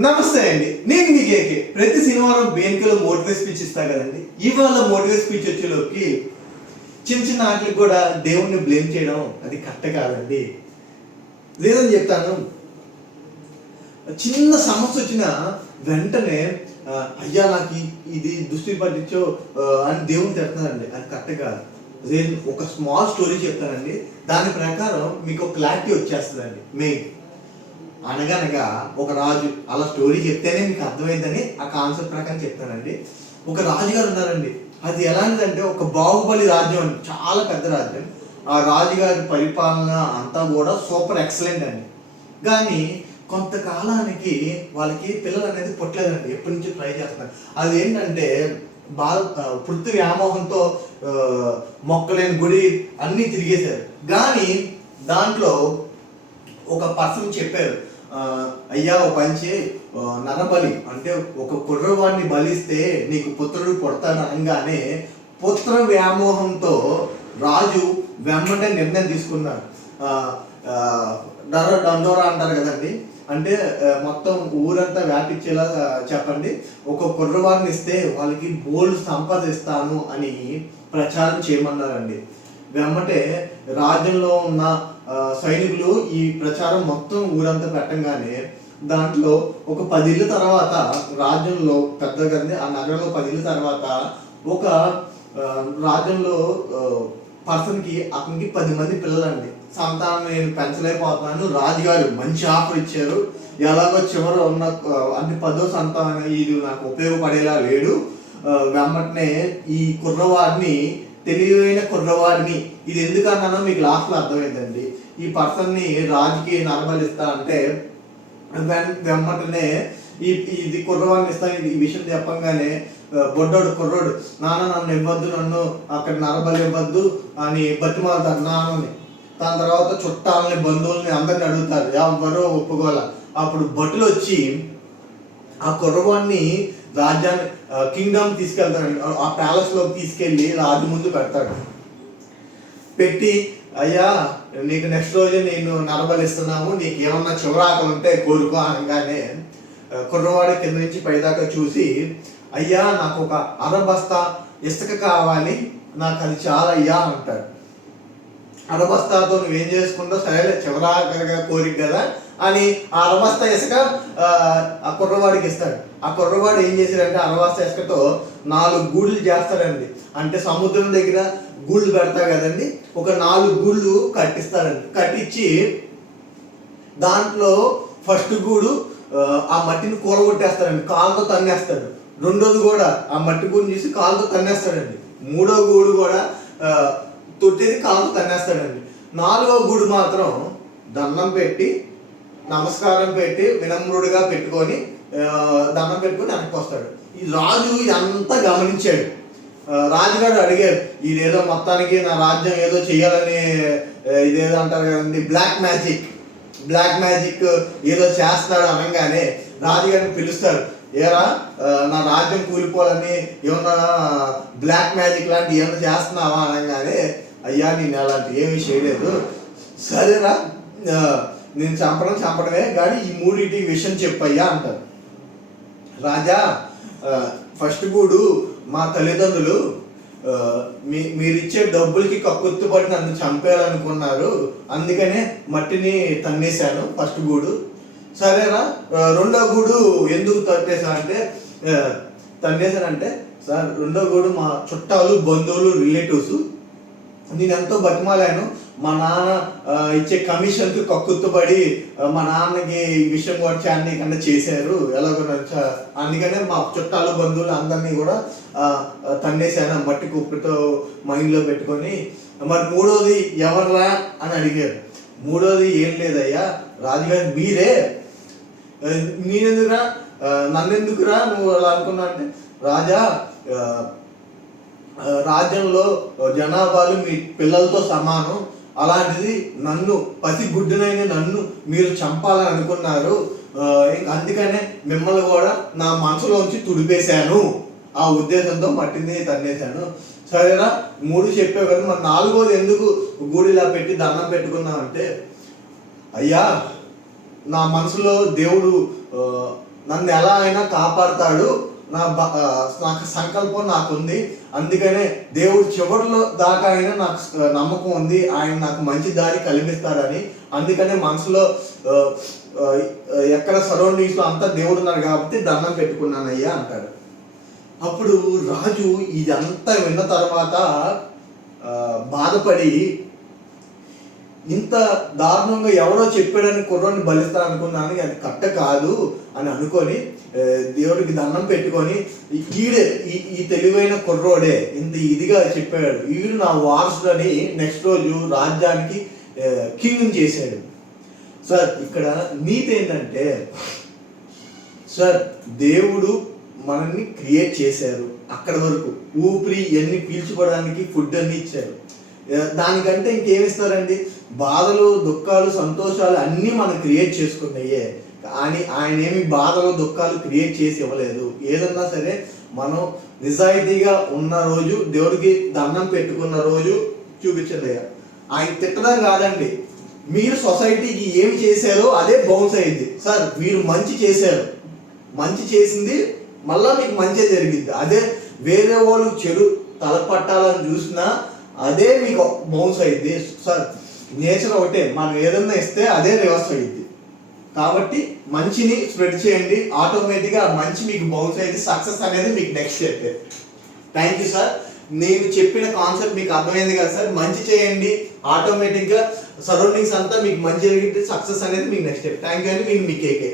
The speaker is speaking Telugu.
నమస్తే అండి. నేను మీ కేకే. ప్రతి శనివారం బేనికలో మోటివేట్ స్పీచ్ ఇస్తా కదండి. ఇవాళ మోటివేట్ స్పీచ్ వచ్చేలోకి చిన్న చిన్న వాటికి కూడా దేవుణ్ణి బ్లేమ్ చేయడం అది కరెక్ట్ కాదండి. లేదని చెప్తాను. చిన్న సమస్య వచ్చిన వెంటనే అయ్యా నాకు ఇది దృష్టి పట్టించో అని దేవుని తిడతానండి అది కరెక్ట్ కాదు. నేను ఒక స్మాల్ స్టోరీ చెప్తానండి. దాని ప్రకారం మీకు క్లారిటీ వచ్చేస్తుందండి. మెయిన్. అనగనగా ఒక రాజు అలా స్టోరీ చెప్తేనే మీకు అర్థమైందని ఆ కాన్సెప్ట్ ప్రకారం చెప్తానండి. ఒక రాజుగారు ఉన్నారండి. అది ఎలాంటిదంటే ఒక బాహుబలి రాజ్యం అండి చాలా పెద్ద రాజ్యం. ఆ రాజుగారి పరిపాలన అంతా కూడా సూపర్ ఎక్సలెంట్ అండి. కానీ కొంతకాలానికి వాళ్ళకి పిల్లలు అనేది పుట్టలేదండి. ఎప్పటి నుంచి ట్రై చేస్తున్నారు. అది ఏంటంటే బాగా పృథ్వీ వ్యామోహంతో మొక్కలేని గుడి అన్నీ తిరిగేశారు. కానీ దాంట్లో ఒక పర్సన్ చెప్పారు అయ్యా ఒక పంచే నరబలి అంటే ఒక కుర్రవాడిని బలిస్తే నీకు పుత్రుడు పుడతాడు అనగానే పుత్ర వ్యామోహంతో రాజు వెమ్మటే నిర్ణయం తీసుకున్నాడు. డర డండోరా అంటారు కదండి. అంటే మొత్తం ఊరంతా వ్యాపించేలా చెప్పండి. ఒక కుర్రవాడిని ఇస్తే వాళ్ళకి బోల్డ్ సంపాదిస్తాను అని ప్రచారం చేయమన్నారండి. వెమ్మటే రాజ్యంలో ఉన్న సైనికులు ఈ ప్రచారం మొత్తం ఊరంతా పెట్టంగానే దాంట్లో ఒక పదిళ్ళ తర్వాత రాజ్యంలో పెద్దగా ఆ నగరంలో పదిళ్ళ తర్వాత ఒక రాజ్యంలో పర్సన్కి అతనికి పది మంది పిల్లలండి. సంతానం నేను పెంచలేకపోతున్నాను. రాజుగారు మంచి ఆఫర్ ఇచ్చారు. ఎలాగో చివరి ఉన్న అంటే పదో సంతానం ఇది నాకు ఉపయోగపడేలా లేడు. ఆ, వెంబటనే ఈ కుర్రవాడిని తెలివైన కుర్రవాడిని. ఇది ఎందుకు అన్నానో మీకు లాస్ట్లో అర్థమైందండి. ఈ పర్సన్ని రాజుకి నరబలిస్తా అంటే వెంబటనే ఈ ఇది కుర్రవాడిని ఇస్తా ఇది- ఈ విషయం చెప్పంగానే బొడ్డోడు కుర్రోడు నాన్న నన్ను ఇవ్వద్దు నన్ను అక్కడ నరబలి ఇవ్వద్దు అని బతిమాలుతారు నాన్నని. దాని తర్వాత చుట్టాలని బంధువుల్ని అందరిని అడుగుతారు ఎవరో ఒప్పుకోవాలి? అప్పుడు భటులు వచ్చి ఆ కుర్రవాడిని రాజ్యాన్ని కింగ్డమ్ తీసుకెళ్తాడు. ఆ ప్యాలెస్లోకి తీసుకెళ్ళి రాజు ముందు పెడతాడు. పెట్టి అయ్యా నీకు నెక్స్ట్ రోజు నేను నరబలిస్తున్నాము నీకు ఏమన్నా చివరాకలు ఉంటే కోరుకో అనగానే ఆ, కుర్రవాడు కింద నుంచి పైదాకా చూసి అయ్యా నాకు ఒక అరబస్తా ఇసుక కావాలి. నాకు అది చాలా అయ్యా అంటాడు. అరబస్తాతో నువ్వేం చేసుకుంటావు? సరే చివరాకగా కోరిక కదా. అని ఆ అరబస్తా ఇసుక ఆ, కుర్రవాడికి ఇస్తాడు. ఆ కుర్రవాడు ఏం చేశాడంటే అరబస్తా ఇసుకతో నాలుగు గూళ్ళు చేస్తాడండి. అంటే సముద్రం దగ్గర గూళ్ళు పెడతారు కదండి ఒక నాలుగు గూళ్ళు కట్టిస్తాడండి. కట్టించి దాంట్లో ఫస్ట్ గూడు ఆ, మట్టిని కూలగొట్టేస్తాడండి. కాలుతో తన్నేస్తాడు. రెండోది కూడా ఆ మట్టి గూడు చూసి కాలుతో తన్నేస్తాడండి. మూడో గూడు కూడా తొట్టేది కాలుతో తన్నేస్తాడండి. నాలుగో గూడు మాత్రం దండం పెట్టి నమస్కారం పెట్టి వినమ్రుడిగా పెట్టుకొని దండం పెట్టుకొని వెనక్కి వస్తాడు. ఈ రాజు ఇదంతా గమనించాడు. రాజుగారు అడిగారు ఇదేదో మొత్తానికి నా రాజ్యం ఏదో చేయాలని ఇదేదో అంటారు కదండి బ్లాక్ మ్యాజిక్ బ్లాక్ మ్యాజిక్ ఏదో చేస్తాడు అనగానే రాజుగారిని పిలుస్తాడు ఏరా నా రాజ్యం కూలిపోవాలని ఏమన్నా బ్లాక్ మ్యాజిక్ లాంటి ఏమన్నా చేస్తున్నావా? అనగానే అయ్యా నేను అలాంటి ఏమీ చేయలేదు. సరేరా నేను చంపడం చంపడమే కానీ ఈ మూడింటి విషయం చెప్పయ్యా అంటారు. రాజా ఫస్ట్ గూడు మా తల్లిదండ్రులు మీ మీరిచ్చే డబ్బులకి కక్కుర్తుపడి నన్ను చంపేయాలనుకున్నారు. అందుకనే మట్టిని తన్నేశాను ఫస్ట్ గూడు. సరేనా రెండో గూడు ఎందుకు తట్టేశానంటే తన్నేశానంటే సార్ రెండో గూడు మా చుట్టాలు బంధువులు రిలేటివ్స్ నేను ఎంతో బతిమాలాను. మా నాన్న ఇచ్చే కమిషన్కి కక్కుత్తుపడి మా నాన్నకి ఈ విషయం కూడా చాన్ని కన్నా చేశారు. ఎలాగో అందుకనే మా చుట్టాలు బంధువులు అందరినీ కూడా తన్నేసాను ఆ, తన్నేశాను. మట్టి కుప్పతో మైండ్లో పెట్టుకొని. మరి మూడోది ఎవర్రా అని అడిగారు. మూడోది ఏం లేదయ్యా రాజుగారు మీరే. నేనెందుకురా? నన్నెందుకురా నువ్వు అలా అనుకున్నా అంటే రాజా రాజ్యంలో జనాభాలు మీ పిల్లలతో సమానం. అలాంటిది నన్ను పసి గుడ్డునైన నన్ను మీరు చంపాలని అనుకున్నారు. అందుకనే మిమ్మల్ని కూడా నా మనసులోంచి తుడిపేశాను. ఆ ఉద్దేశంతో మట్టిని తన్నేశాను. సరేనా? మూడు చెప్పావు కదా మరి నాలుగోది ఎందుకు గూడిలా పెట్టి దండం పెట్టుకున్నావు అంటే అయ్యా నా మనసులో దేవుడు నన్ను ఎలా అయినా కాపాడతాడు. నా బ- నాకు సంకల్పం నాకుంది. అందుకనే దేవుడు చివరిలో దాకా అయినా నాకు నమ్మకం ఉంది. ఆయన నాకు మంచి దారి కలిగిస్తాడని అందుకనే మనసులో ఎక్కడ సరౌండింగ్స్లో అంతా దేవుడు ఉన్నారు కాబట్టి దండం పెట్టుకున్నానయ్యా అంటాడు. అప్పుడు రాజు ఇదంతా విన్న తర్వాత బాధపడి ఇంత దారుణంగా ఎవరో చెప్పాడని కుర్రోని బలిస్తా అనుకున్నాను అది కట్ట కాదు అని అనుకొని దేవుడికి దండం పెట్టుకొని ఈడే ఈ ఈ తెలివైన కుర్రోడే ఇంత ఇదిగా చెప్పాడు. ఈడు నా వారసుడని నెక్స్ట్ రోజు రాజ్యానికి కింగ్ చేశాడు. సార్ ఇక్కడ నీతి ఏంటంటే సార్ దేవుడు మనల్ని క్రియేట్ చేశారు అక్కడ వరకు. ఊపిరి ఇవన్నీ పీల్చుకోవడానికి ఫుడ్ అన్ని ఇచ్చారు. దానికంటే ఇంకేమిస్తారండి బాధలు దుఃఖాలు సంతోషాలు అన్నీ మనం క్రియేట్ చేసుకున్నాయే. కానీ ఆయన ఏమి బాధలు దుఃఖాలు క్రియేట్ చేసి ఇవ్వలేదు. ఏదన్నా సరే మనం నిజాయితీగా ఉన్న రోజు దేవుడికి దండం పెట్టుకున్న రోజు చూపించండి ఆయన తిట్టడం కాదండి. మీరు సొసైటీకి ఏమి చేశారో అదే బౌన్స్ అయింది. సార్ మీరు మంచి చేశారు. మంచి చేసింది మళ్ళా మీకు మంచి జరిగింది. అదే వేరే వాళ్ళు చెడు తలపట్టాలని చూసినా అదే మీకు బౌన్స్ అయింది. సార్ నేచర్ ఒకటే మనం ఏదన్నా ఇస్తే అదే రివర్స్ అయ్యింది కాబట్టి మంచిని స్ప్రెడ్ చేయండి ఆటోమేటిక్గా మంచి మీకు బౌన్స్ అయ్యింది సక్సెస్ అనేది మీకు నెక్స్ట్ చెప్పేది థ్యాంక్ యూ సార్ నేను చెప్పిన కాన్సెప్ట్ మీకు అర్థమైంది కదా సార్ మంచి చేయండి ఆటోమేటిక్గా సరౌండింగ్స్ అంతా మీకు మంచి జరిగింది సక్సెస్ అనేది మీకు నెక్స్ట్ స్టెప్ థ్యాంక్ యూ అని నేను మీకు ఏకే